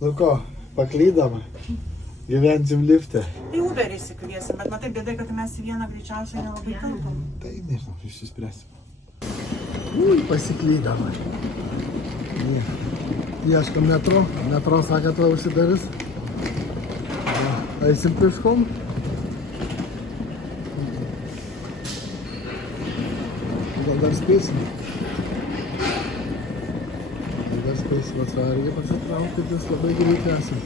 Nu ko, paklydama, gyvensim lifte. Tai Uber įsikviesim, bet matai, bėdai, kad mes į vieną greičiausiai nelabai telpam. Tai nežinau, išsispręsim. Pasiklydama. Ieškam metro. Metro sakė, tuo užsidarys. Eisim pieškom. Gal dar spėsim. Dar spėsim atsargiai pasitraukti, nes labai greitai esam.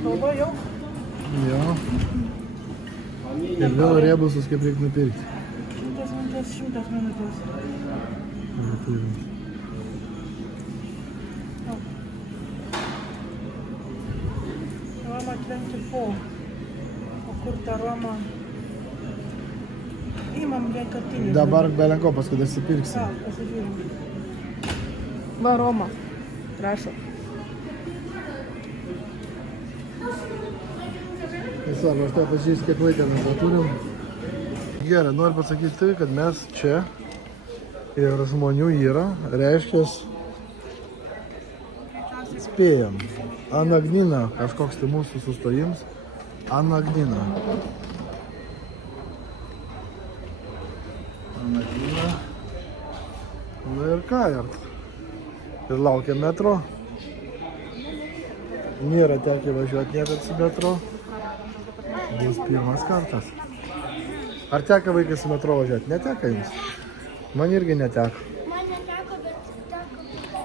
Kalba jau? Jo. Ir vėl riebusus kaip reikia nupirkti. 100 minutės. Roma 24. O kur ta Roma? Imam vienkartinį. Dabar belenko paskui dasipirksim. Gal, pasižiūrim. Va Roma. Prašau. Sako, aš tai pažiūrėsiu, kiek laiką mes turim. Gerai, noriu pasakyti tai, kad mes čia ir žmonių yra, reiškia, spėjam. Anagnina, kažkoks tai mūsų sustojims. Anagnina. Anagnina. Na ir ką, ir laukia metro. Nėra tekę važiuoti niekad su metro. Bus pirmas kartas. Ar teka vaikas su metro važiuoti? Neteka jums? Man irgi neteko. Man neteko, bet teko.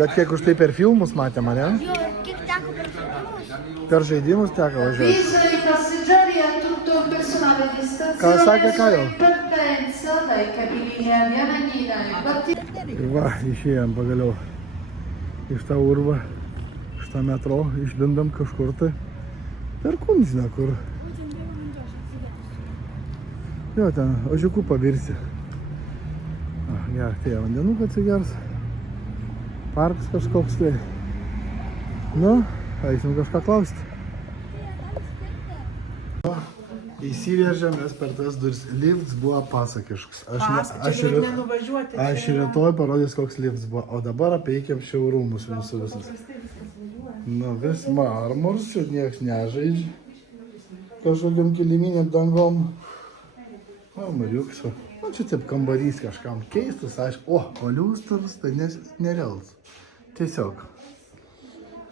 Bet kiek už tai per filmus matė mane? Jo, kiek teko per žaidimus? Per žaidimus teko važiuoti. Avviso i passeggeri a tutto il personale di Ką sakė, stazione ką jau? partenza dai capilinea di Anagnina e Battista. Va, išėjom pagaliau iš tą urvą, iš tą metro, išlindam kažkur tai. Per Kunziną, kur. Jo, ten ožiukų pavirsi. Gerai, tai vandenuką atsigers. Parkas kažkoks tai. Nu, eisim kažką klausti. Įsiveržėm mes per tas duris. Lifts buvo pasakiškas. Čia reikia nenuvažiuoti. Aš rytoj parodys, koks lifts buvo. O dabar apeikėm šiaurumus mūsų visus. Nu, vis marmurs, čia nieks nežaidžia. Kažkokiam kiliminiam dangom. O, Mariukas. O, čia taip kambarys kažkam keistas, aišku. O liūstas, tai nerealus. Tiesiog.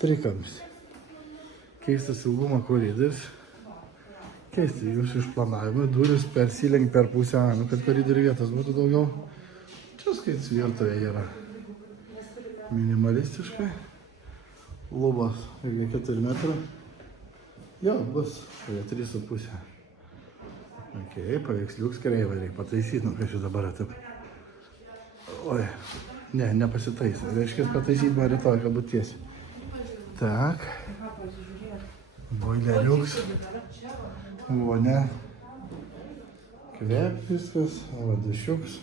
Trikamis. Keistas ilgumo koridorius. Keistai, jūs išplanavimai, duris persilenk per pusę, kad koridorių vietos būtų daugiau. Čia skaits virtuvė yra. Minimalistiškai. Lubos, irgi 4 metrų. Jo, bus, 3,5. Ok, paveiksliuks kreivai reikia pataisyti, nu ką šis dabar atip. Oi, ne, nepasitaisė. Reiškia, pataisyti man rytoj, kad būt tiesiai. Tak. Boileriuks. Vonė. Kvep viskas, va dušiuks.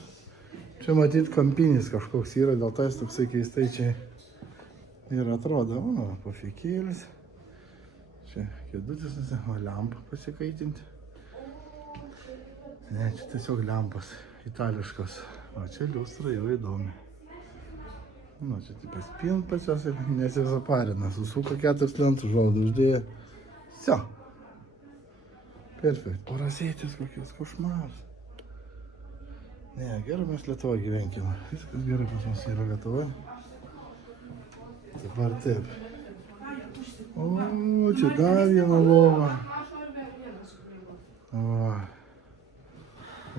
Čia matyt kampinis kažkoks yra, dėl to jis toksai keistai čia ir atrodo. O, pafikėlis. Čia kėdutis, o lempa pasikaitinti. Ne, čia tiesiog lempas itališkos. O čia liustra jau įdomi. Nu, čia tipas pint pas jos ir nesizaparina. Susuka 4 lentų žodų uždėję. Sio. Perfekt. O rasėtis kokios košmaras. Ne, gerai, mes Lietuvoje gyvenkime. Viskas gerai pas mus yra Lietuva. Dabar taip. O, čia dar viena lova.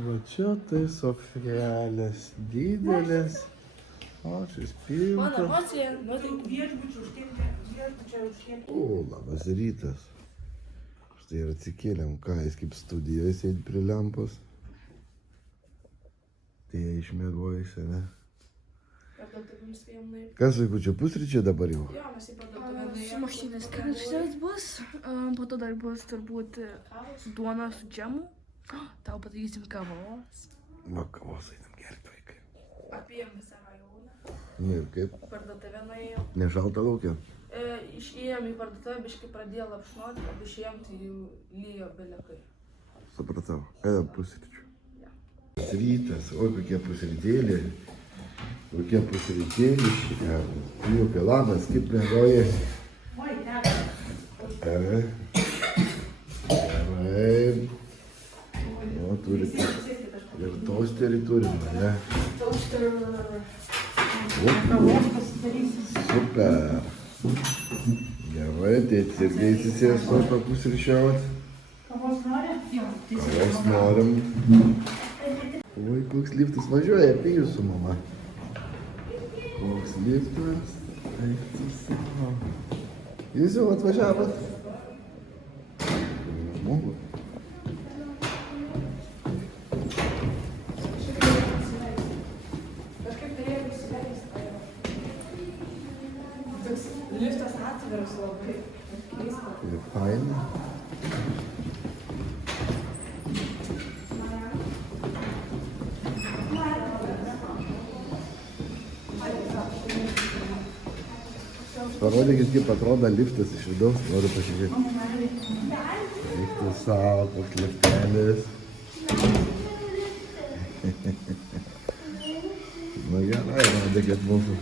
Va čia tai sofelės didelės. O, šis piltas. O, labas rytas. Štai ir atsikėlėm, ką jis kaip studijoje sėdi prie lempos. Tai išmiegojusi, ne? Kas vaikučių pusryčiai dabar jau? Su mašinės karštas bus, po to dar bus turbūt duona su džemu. Tau padarysim kavos. Va, kavos einam gerti vaikai. Apėjom visą rajoną. Nu ir kaip? Parduotuvę nuėjom. Nešalta laukia? Išėjom į parduotuvę, biškai pradėjo lapšnoti, kad išėjom, tai jau lyjo belekai. Supratau. Einam pusryčių. Rytas, oi kokie pusrytėliai. Kokie pusrytėliai. Pijukė, labas, kaip mėgojasi? Gerai. Gerai. O, turite. Ir tosterį turim, ne? Super. Gerai, tėtis irgi įsisės sopą pusryčiauti. Kavos norim. Oi, koks liftas važiuoja, pijus su mama. Koks liftas. Eik tu savo. Jūs jau atvažiavot? Žmogus. Liftas atviras labai. Ir faina. Parodykit, kaip atrodo liftas iš vidaus, noriu pasižiūrėti. Eik tu savo, koks liftelis. Nu gerai, rodykit mūsų.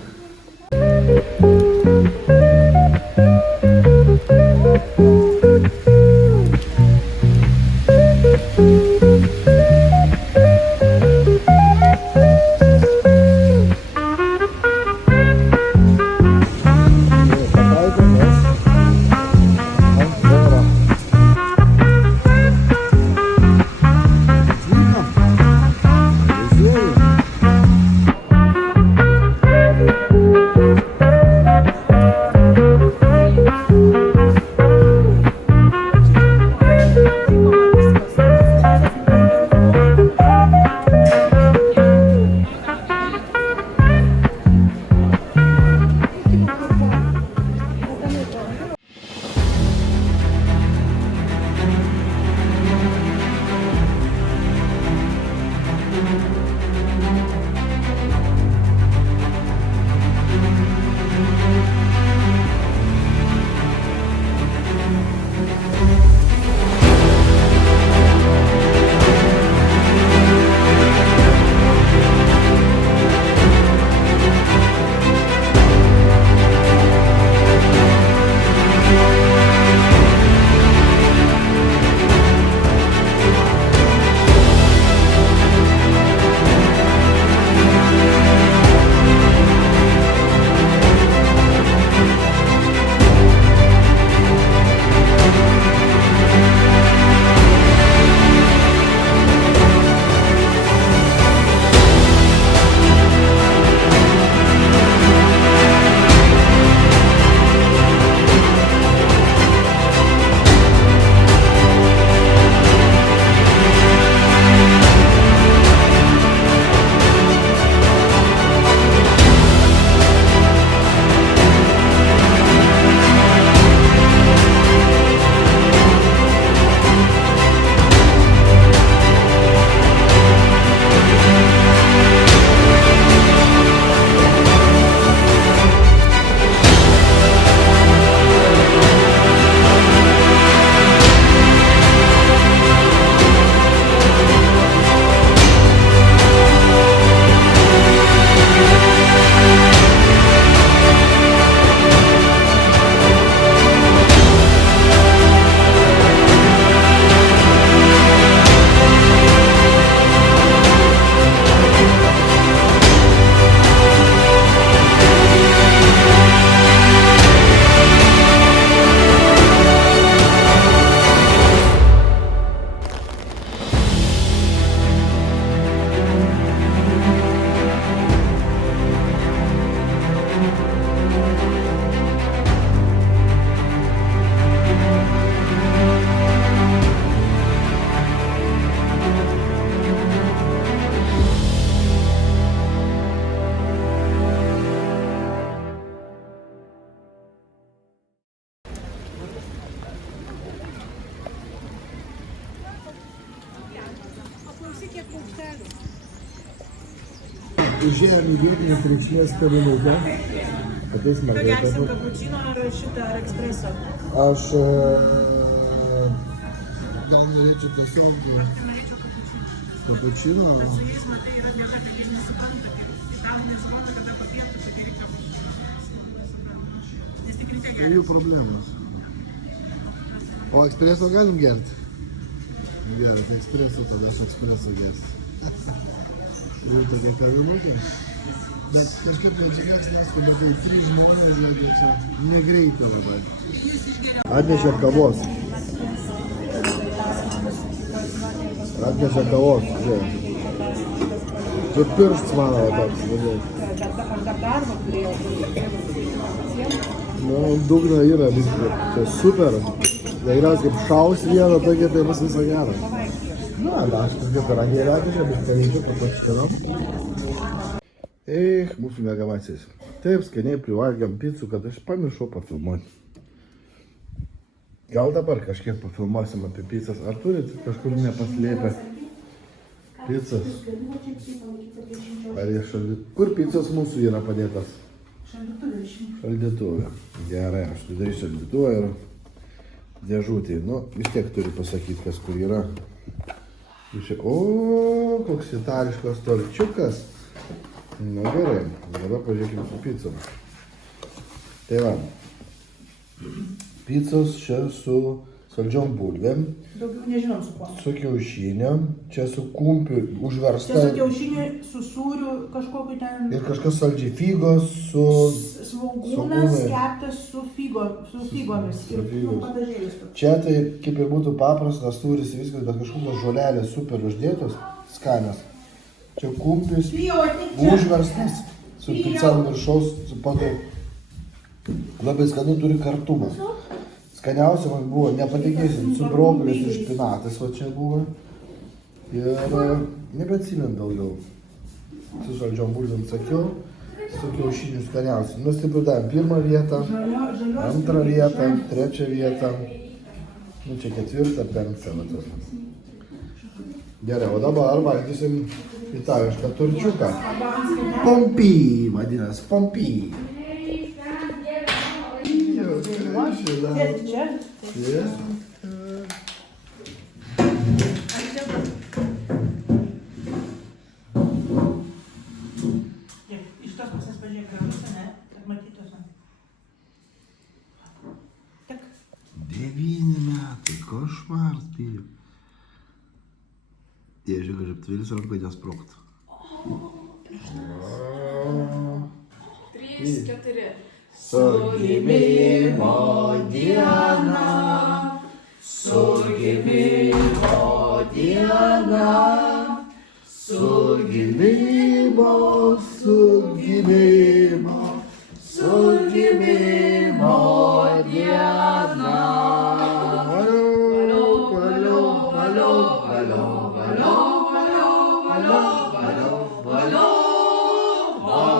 Užėjom į vietinės reikšmės kavinukę. Ateis Tu gersim mergaitė. kapučino ar šitą ar espreso? Aš gal norėčiau tiesiog kapučino. Su jais, matai, yra bėda, kad jis nesupranta. Tau nesupranta, kada papietų, kad reikia kapučino. Nes tik ryte Tai jų problemos. O ekspreso galim gerti? Gerai, tai ekspreso, tada aš ekspreso gersiu. Turiu tokia kavinukė. Bet kažkaip medžiagas neskubė, tai 3 žmonės, žinai, čia negreita labai. Atnešė kavos. Atnešė kavos, žiūrėk. Tu piršts mano toks, žiūrėk. Nu, dugna yra visgi, čia super. Tikriausiai kaip šaus vieną tokia, tai bus viso gero. Na, aš kažkaip piragėlę atnešė, bet kavyčių papačinom. Eich, mūsų mėgamasis. Taip, skaniai privalgiam picų, kad aš pamiršau pafilmuoti. Gal dabar kažkiek pafilmuosim apie pizzas. Ar turit kažkur nepaslėpę pizzas? Ar jie šaldytuvė? Kur pizzas mūsų yra padėtas? Šaldytuvė. Gerai, aš sudarysiu šaldytuvę ir dėžutį. Nu, vis tiek turiu pasakyti, kas kur yra. O, koks itališkas torčiukas. Nu gerai, dabar pažiūrėkime su picom. Tai va, picos čia su saldžiom bulvėm. Daugiau nežinom su kuo. Su kiaušiniu, čia su kumpiu užversta. Čia su kiaušiniu, su sūriu kažkokiu ten. Ir kažkas saldžiai figos su... Svogūnas keptas su figomis. Su Ir figos. padažėlis. Čia tai kaip ir būtų paprastas sūris viskas, bet kažkokios žolelės super uždėtos, skanios. Čia kumpis, užverstas, su pica ant viršaus, su padu. Labai skanu turi kartumą. Skaniausia man buvo, nepatikėsit, su brokolis ir špinatais va čia buvo. Ir nebeatsimenu daugiau. Su saldžiom bulvėm sakiau, su kiaušiniu skaniausia. Nu, stipriu davėm 1 vietą, 2 vietą, 3 vietą. Nu, čia 4, 5. Gerai, o dabar valgysim itališką torčiuką. Pompi, vadinasi, pompi. Sėsk čia. Iš tos pusės pažiūrėk, gražus, ne? Kad matytųsi. Tik. 9 metai, košmaras, pijau. Jie žiūrėk, kaip tvilis ranko nesproktų. 3, 4. Su gimimo diena, su gimimo diena, su gimimo, su gimimo, su gimimo diena. Valio, valio, valio, valio, valio, valio, valio, valio, valio.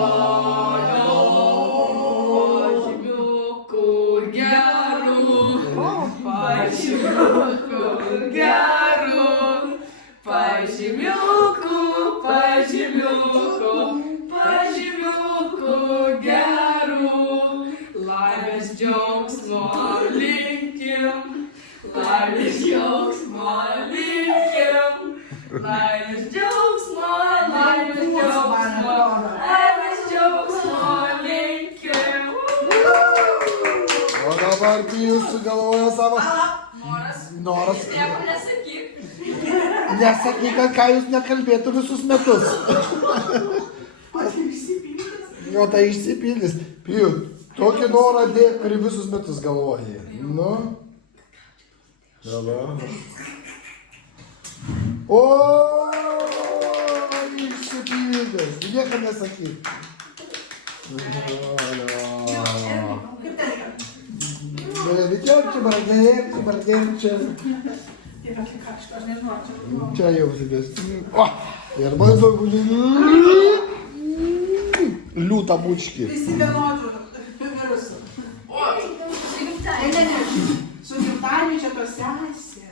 Pažymiukų gerų, laimės džiaugsmo linkim, laimės džiaugsmo linkim, laimės džiaugsmo, laimės džiaugsmo, laimės džiaugsmo linkim. O dabar Pijus sugalvojo savo noras. Nieko nesakyk. Nesakyk, ką jūs nekalbėtų visus metus. O tai išsipildys. Pijų, tokį norą dėk, kurį visus metus galvoji. Nu. Dabar. O, išsipildys. Niekam nesakyk. Vidžiarčiai, bardėrčiai. Čia jau užsidės. O, ir man daug liūtą bučkį. Visi vienodžių virusų. Su gimtadieniu čia to sesė.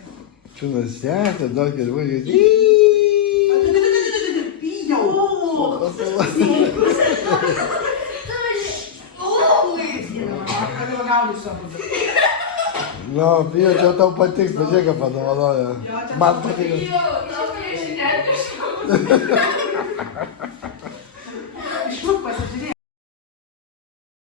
Čia nusėtė, daug ir vaikai. Kodėl gauni savo? Nu, bijo, čia tau patiks, pažiūrėk, ką padovanojo. Man patiko. Išlūk pasižiūrėk.